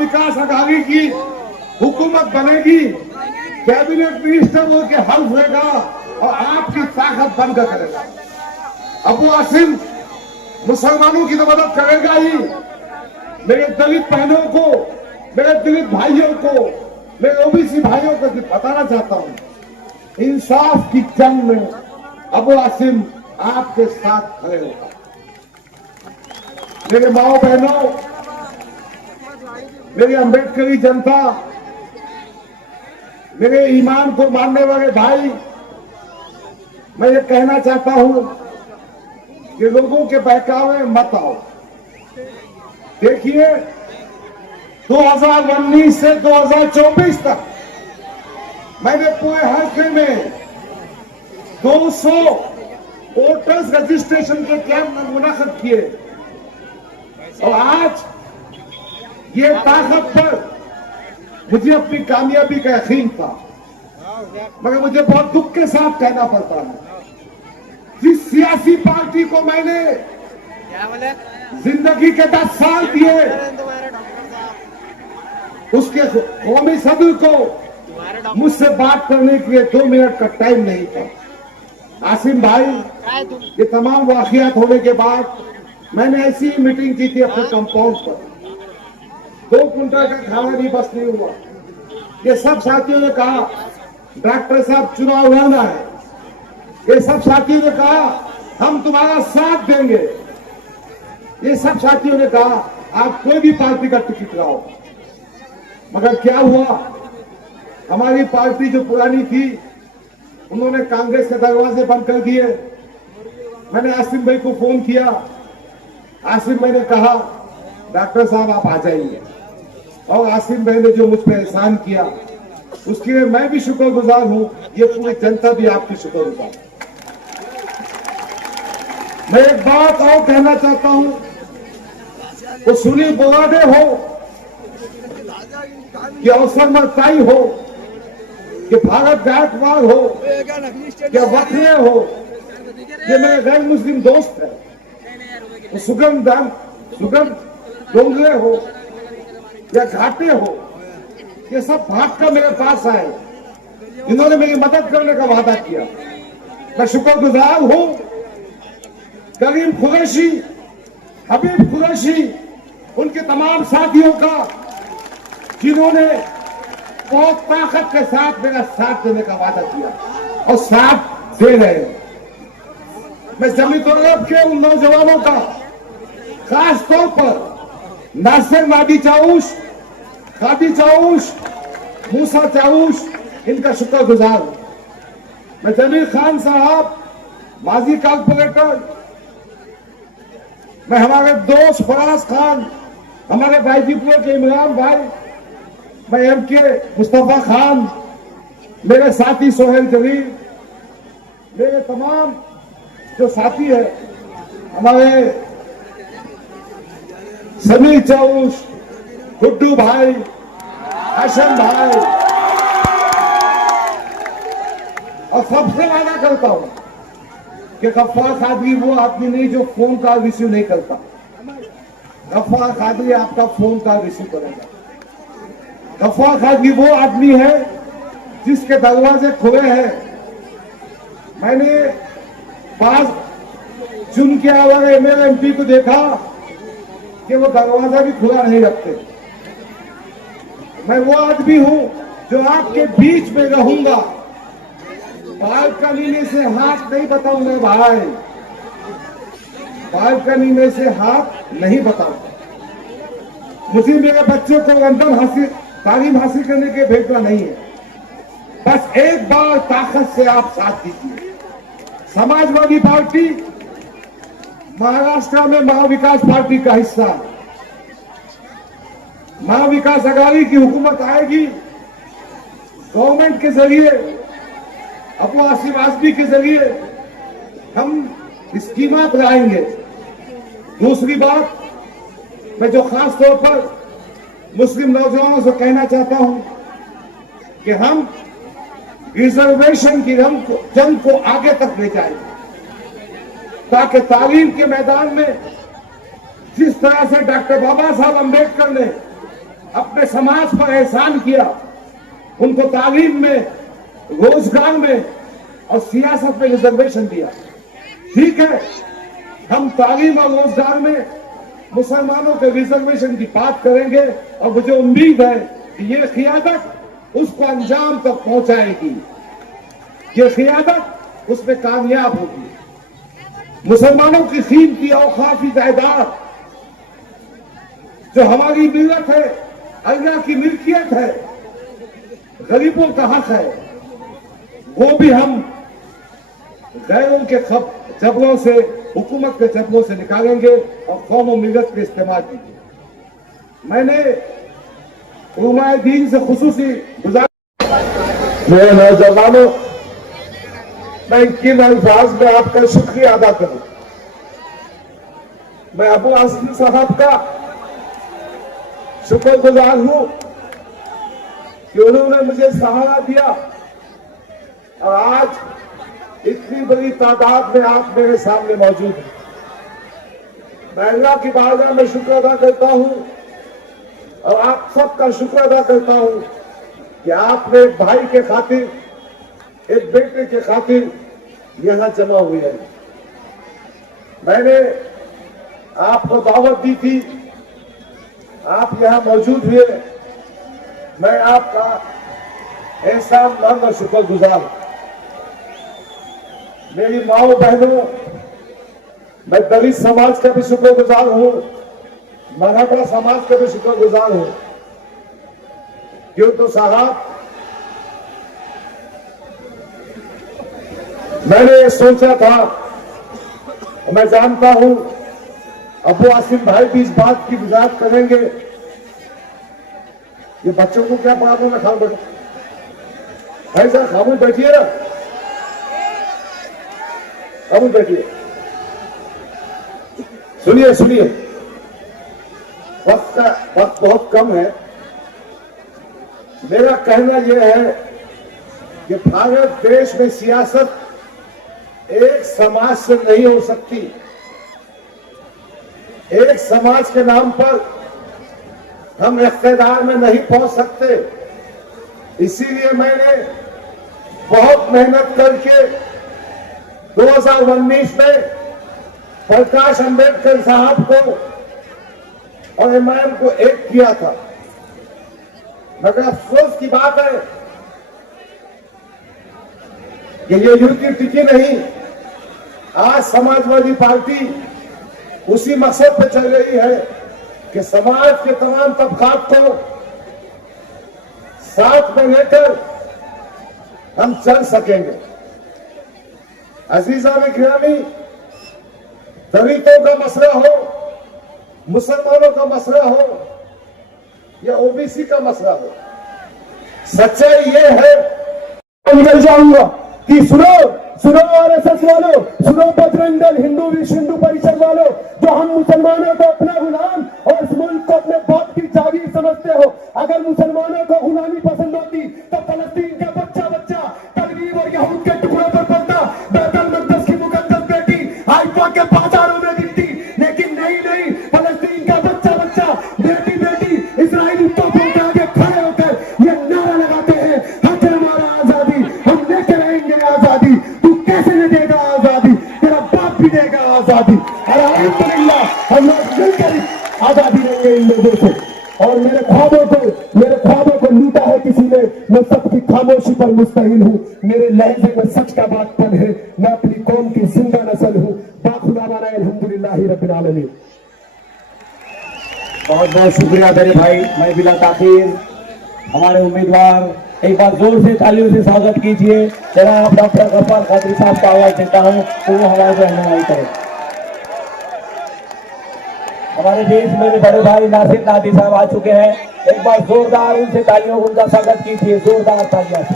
महाविकास अघाड़ी की हुकूमत बनेगी, कैबिनेट मिनिस्टर वो के हल्फ लेगा और आपकी ताकत बंद करेगा। अबू आसिम मुसलमानों की तो मदद करेगा ही, मेरे दलित बहनों को, मेरे दलित भाइयों को, मेरे ओबीसी भाइयों को बताना चाहता हूं, इंसाफ की जंग में अबू आसिम आपके साथ खड़े होगा। मेरे माओ बहनों, मेरी अम्बेडकरी जनता, मेरे ईमान को मानने वाले भाई, मैं ये कहना चाहता हूं कि लोगों के बहकावे मत आओ। देखिए 2019 से 2024 तक मैंने पूरे हल्के में 200 वोटर्स रजिस्ट्रेशन के कैंप मुनक़िद किए और आज ये ताकत पर मुझे अपनी कामयाबी का यकीन था, मगर मुझे बहुत दुख के साथ कहना पड़ता है, जिस सियासी पार्टी को मैंने जिंदगी के 10 साल दिए, उसके कौमी सदर को मुझसे बात करने के लिए 2 मिनट का टाइम नहीं था। आसिम भाई, ये तमाम वाकयात होने के बाद मैंने ऐसी ही मीटिंग की थी अपने कंपाउंड पर, 2 कुंटल का खाना भी बस नहीं हुआ। ये सब साथियों ने कहा डॉक्टर साहब चुनाव लड़ना है, ये सब साथियों ने कहा हम तुम्हारा साथ देंगे, ये सब साथियों ने कहा आप कोई भी पार्टी का टिकट लाओ। मगर क्या हुआ, हमारी पार्टी जो पुरानी थी उन्होंने कांग्रेस के दरवाजे बंद कर दिए। मैंने आसिम भाई को फोन किया, आसिम भाई ने कहा डॉक्टर साहब आप आ जाइए, और आसिम भाई ने जो मुझ पर एहसान किया उसके लिए मैं भी शुक्रगुजार हूं, ये पूरी जनता भी आपकी शुक्रगुजार। मैं एक बात और कहना चाहता हूं, वो सुनी बुरादे हो कि अवसर मरताई हो कि भारत गायकवाड़ हो या वक्रे हो, ये मेरे गैर मुस्लिम दोस्त है, सुगम डोंगरे हो या घाटे हो, ये सब भाग कर मेरे पास आए, इन्होंने मेरी मदद करने का वादा किया। मैं शुक्रगुजार हूं करीम कुरैशी, हबीब कुरैशी, उनके तमाम साथियों का, जिन्होंने बहुत ताकत के साथ मेरा साथ देने का वादा किया और साथ दे रहे हैं। मैं जमीयत उल-अरब के उन नौजवानों का, खास तौर पर नासिर नादी चाऊश, खादी चाऊश, मूसा चाऊश, इनका शुक्रगुजार हूं। मैं जमीर खान साहब, माजी कॉर्पोरेटर, मैं हमारे दोस्त फराज खान, हमारे भाईजीपुर के इमरान भाई, मैं एमके मुस्तफा खान, मेरे साथी सोहेल जलील, मेरे तमाम जो साथी है, हमारे समीर चाऊश, गुड्डू भाई, हसन भाई, और सबसे वादा करता हूं कि गफ्फार कादरी वो आदमी नहीं जो फोन कॉल रिसीव नहीं करता। गफ्फार कादरी आपका फोन कॉल रिसीव करेगा। गफ्फार कादरी वो आदमी है जिसके दरवाजे खुले हैं। मैंने 5 जून के आवाज MLMP को देखा कि वो दरवाजा भी खुला नहीं रखते। मैं वो आदमी हूं जो आपके बीच में रहूंगा, बालकनी में से हाथ नहीं बताऊंगा भाई, बालकनी में से हाथ नहीं बताऊंगा। मुझे मेरे बच्चों को लंदन तालीम हासिल करने के भेजना नहीं है, बस एक बार ताकत से आप साथ दीजिए। समाजवादी पार्टी महाराष्ट्र में महाविकास पार्टी का हिस्सा है। महाविकास अघाड़ी की हुकूमत आएगी, गवर्नमेंट के जरिए, अबू आसिम आजमी के जरिए हम स्कीमात लाएंगे। दूसरी बात, मैं जो खास तौर पर मुस्लिम नौजवानों से कहना चाहता हूं कि हम रिजर्वेशन की जंग को आगे तक ले जाएंगे, ताकि तालीम के मैदान में जिस तरह से डॉक्टर बाबा साहब अम्बेडकर ने अपने समाज पर एहसान किया, उनको तालीम में, रोजगार में और सियासत में रिजर्वेशन दिया। ठीक है, हम तालीम और रोजगार में मुसलमानों के रिजर्वेशन की बात करेंगे और मुझे उम्मीद है कि ये क़ियादत उसको अंजाम तक पहुंचाएगी, ये क़ियादत उसमें कामयाब होगी। मुसलमानों की कीमती औकाफी जायदाद जो हमारी मिल्लत है, अल्लाह की मिल्कियत है, गरीबों का हक है, वो भी हम गैरों के जबरों से, हुकूमत के जबरों से निकालेंगे और कौम और मिल्लत के इस्तेमाल कीजिए। मैंने उलमाए दीन से खुसूसी गुजारिश, मेरे नौजवानों, मैं किन अल्फाज में आपका शुक्रिया अदा करूं। मैं अबू आसिम साहब का शुक्रगुजार हूं कि उन्होंने मुझे सहारा दिया और आज इतनी बड़ी तादाद में आप मेरे सामने मौजूद हैं। मैं अल्लाह की बारगाह में शुक्र अदा करता हूं और आप सबका शुक्र अदा करता हूं कि आपने एक भाई के खातिर, एक बेटे के खातिर यहां जमा हुए हैं। मैंने आपको दावत दी थी, आप यहां मौजूद हुए, मैं आपका एहसान मंद और शुक्रगुजार। मेरी माओ बहनों, मैं दलित समाज का भी शुक्रगुजार हूं, मराठा समाज का भी शुक्रगुजार हूं। क्यों तो साहब, मैंने ये सोचा था, मैं जानता हूं अबू आसिम भाई भी इस बात की वजाहत करेंगे, ये बच्चों को क्या प्रॉब्लम है, खाओ बेटा, भाई साहब खामोश बैठिए ना, खामोश बैठिए, सुनिए सुनिए, वक्त बहुत कम है। मेरा कहना यह है कि भारत देश में सियासत एक समाज से नहीं हो सकती। एक समाज के नाम पर हम इख्तियार में नहीं पहुंच सकते। इसीलिए मैंने बहुत मेहनत करके 2019 में प्रकाश अंबेडकर साहब को और एमआईएम को एक किया था। मगर अफसोस की बात है कि ये युति टिकी नहीं। आज समाजवादी पार्टी उसी मकसद पे चल रही है कि समाज के तमाम तबकात को साथ में लेकर हम चल सकेंगे। अजीजान गिरामी, दलितों का मसला हो, मुसलमानों का मसला हो या ओबीसी का मसला हो, सच्चाई ये है, निकल जाऊंगा कि सुनो सुनो आरएसएस वालों, सुनो बजरंग दल, हिंदू विश्व हिंदू परिषद वालों, जो हम मुसलमानों को अपना गुलाम और इस मुल्क को अपने बाप की जागीर समझते हो। अगर मुसलमानों को गुलामी पसंद होती तो फलस्तीन का बच्चा बच्चा तलवीर और यहूद के टुकड़ों पर पलता, बैतुल मक़दस की मुक़द्दस बेटी हाइफा के बाजारों में गिरती। लेकिन नहीं, फलस्तीन का बच्चा बच्चा, बेटी बेटी इस्राइली तोपों के आगे खड़े होकर ये नारा लगाते हैं, हक है हमारा आजादी, हम लेके रहेंगे आजादी। कैसे नहीं देगा आजादी? तेरा बाप भी देगा आजादी। और अल्हम्दुलिल्लाह हम लोग मिलकर आजादी लेंगे इन लोगों से। और मेरे ख्वाबों को लूटा है किसी ने, मैं सबकी खामोशी पर मुस्तहिल हूँ। मेरे लहजे में सच का बातपन है, मैं अपनी कौम की जिंदा नस्ल हूँ। बाखुदावाना अल्हम्दुलिल्लाहि रब्बिल आलमीन। बहुत बहुत शुक्रिया मेरे भाई। मैं बिला ताखीर हमारे उम्मीदवार, एक बार जोर से तालियों से स्वागत कीजिए। जनाब डॉक्टर गफ्फार कादरी साहब को आवाज देता हूँ तो वो हमारे रहनुमाई करें। हमारे देश मेरे बड़े भाई नासिर नादी साहब आ चुके हैं, एक बार जोरदार उनसे तालियों उनका स्वागत कीजिए, जोरदार तालियां से।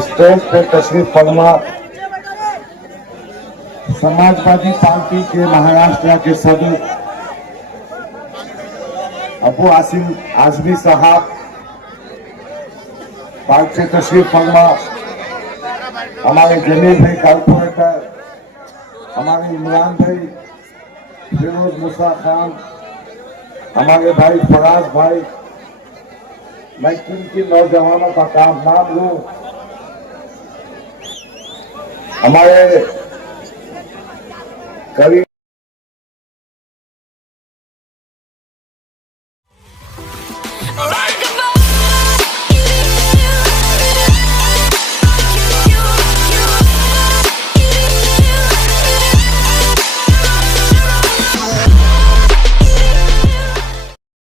स्टेज पर तशरीफ फरमा समाजवादी पार्टी के महाराष्ट्र के सदर अबू आसिम आजमी साहब, पार्टी से तशरीफ फरमा हमारे जमील भाई कॉर्पोरेटर हमारे इमरान भाई, फिरोज मूसा खान, हमारे भाई फराज भाई, मैं किन किन नौजवानों का काम नाम लूं, हमारे करीब